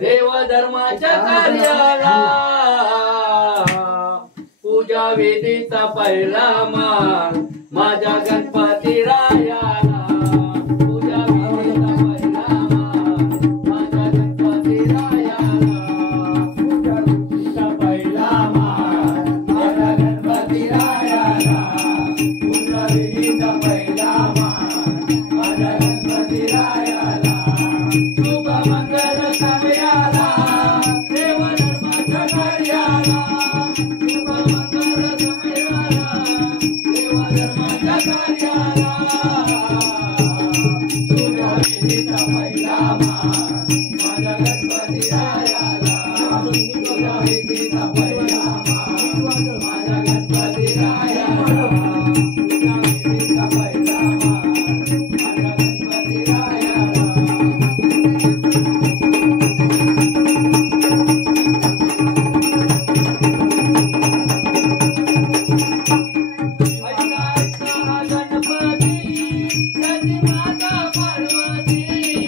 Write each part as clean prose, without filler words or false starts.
देव धर्माच्या कार्याला पूजा विधीचा पहिला मान माझ्या गणपती रायाला पूजा विधीचा पहिला मान माझ्या गणपती रायाला पूजा विधीचा पहिला मान माझ्या गणपती रायाला पूजा विधीचा पहिला मान माझ्या गणपती रायाला शुभ मंगल समयाला देव धर्माच्या कार्याला शुभ मंगल समयाला देव धर्माच्या कार्याला पूजा विधीचा पहिला मान माझ्या गणपती रायाला पूजा विधीचा पहिला मान माझ्या गणपती रायाला पूजा विधीचा पहिला मान माझ्या गणपती रायाला गणपती त्याची माता पार्वती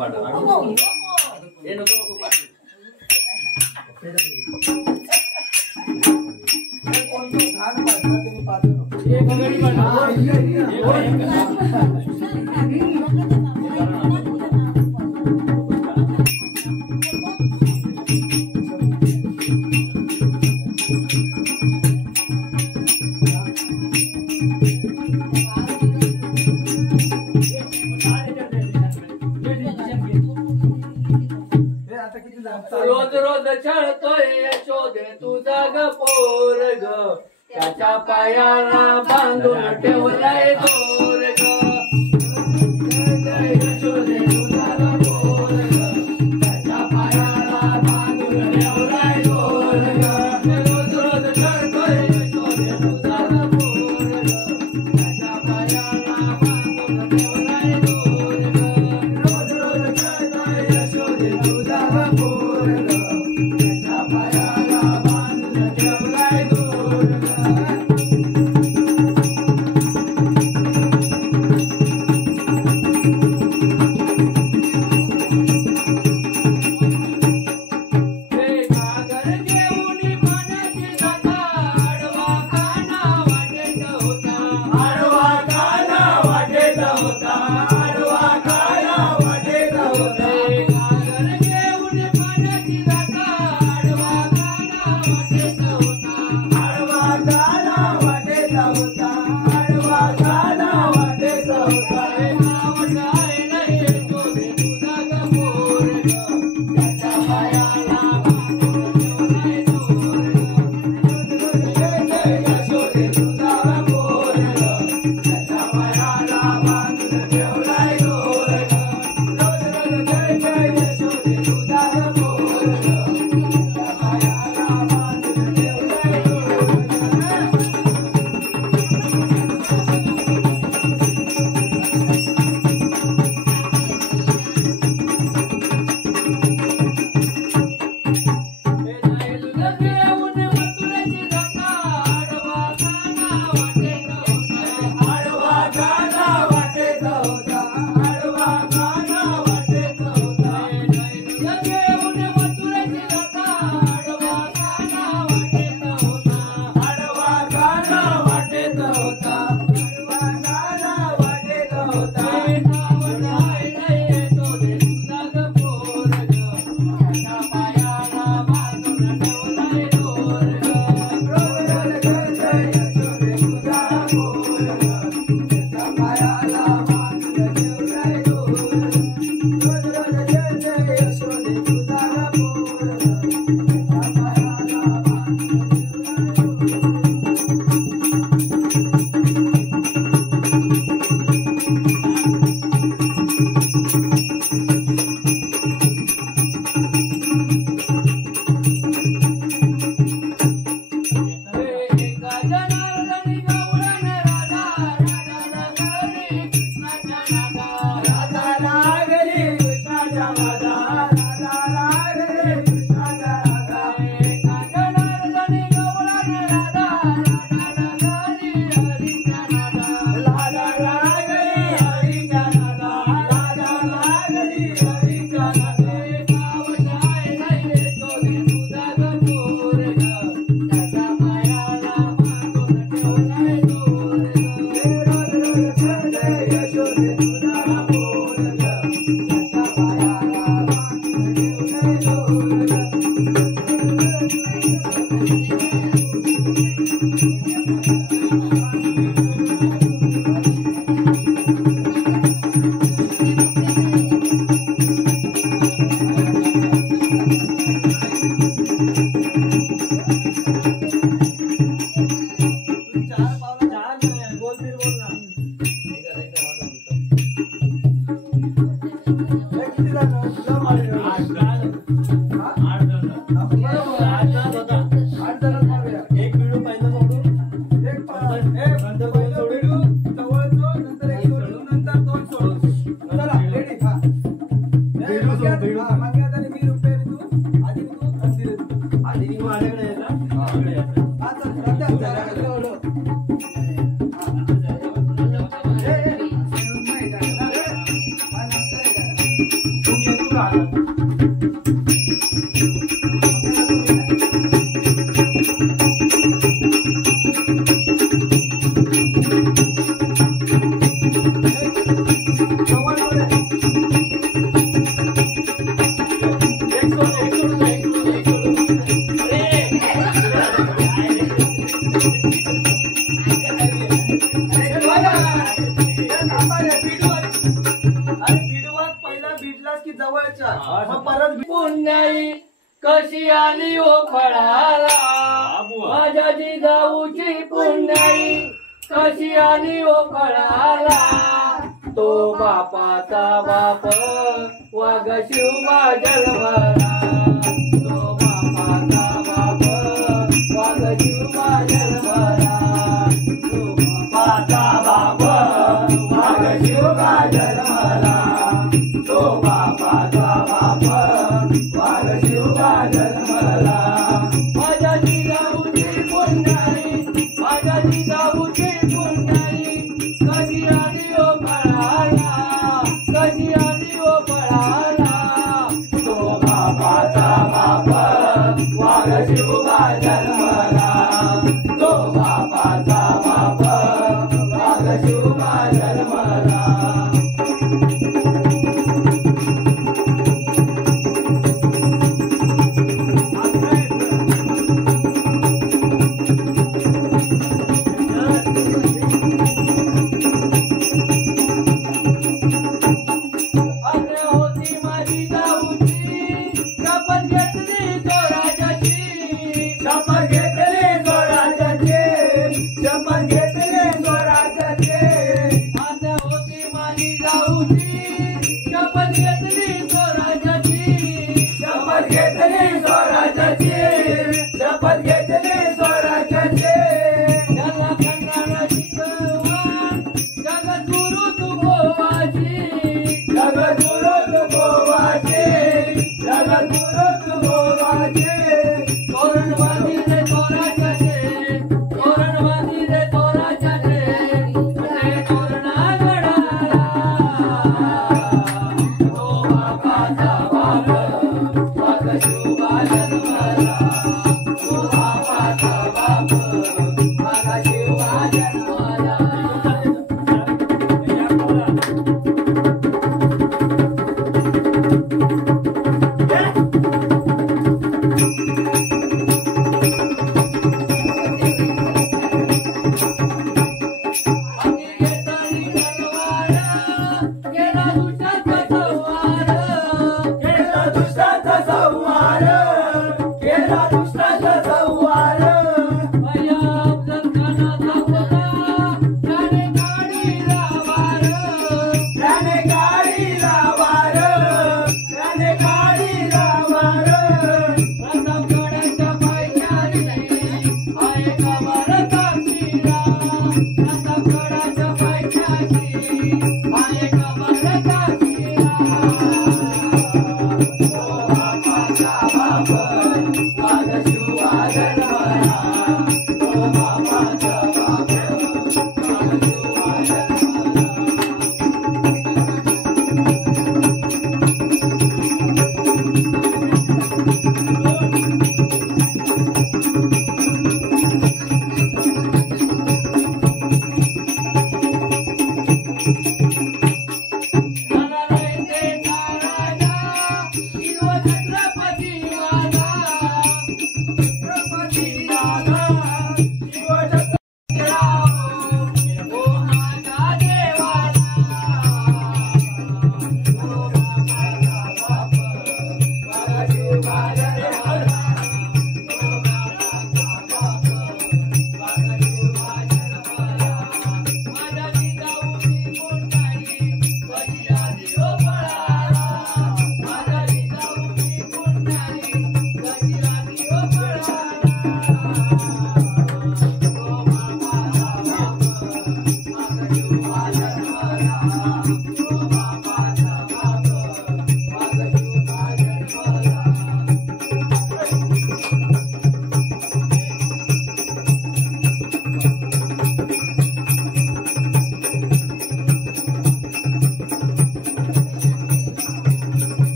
पाठव हे नको पाठव रोज रोज छळतोय यशोदे तुझा ग पोर ग त्याच्या पायाला बांधून ठेवलाय दोर ग यशोदे तुझा ग पोर ग त्याच्या पायाला बांधून ठेवलाय दोर ग रोज रोज छळतोय यशोदे तुझा ग पोर ग त्याच्या पायाला बांधून ठेवलाय दोर ग रोज रोज छळतोय यशोदे तुझा ग पोर ग त्याच्या पायाला बांधून ठेवलाय दोर ग पुण्याई कशी आली ओ फळाला माझ्या जिजाऊची पुण्याई कशी आली ओ फळाला तो बापाचा बाप वाघ शिवबा जन्मला तो बापाचा बाप वाघ शिवबा जन्मला तो बापाचा बाप वाघ शिवबा जन्मला तो बापाचा बाप वाघ शिवबा जन्मला माझ्या जिजाऊची पुण्याई माझ्या जिजाऊची पुण्याई कशी आली ओ फळाला कशी आली ओ फळाला तो बापाचा बाप वाघ शिवबा जन्मला तो बापाचा बाप वाघ शिवबा जन्मला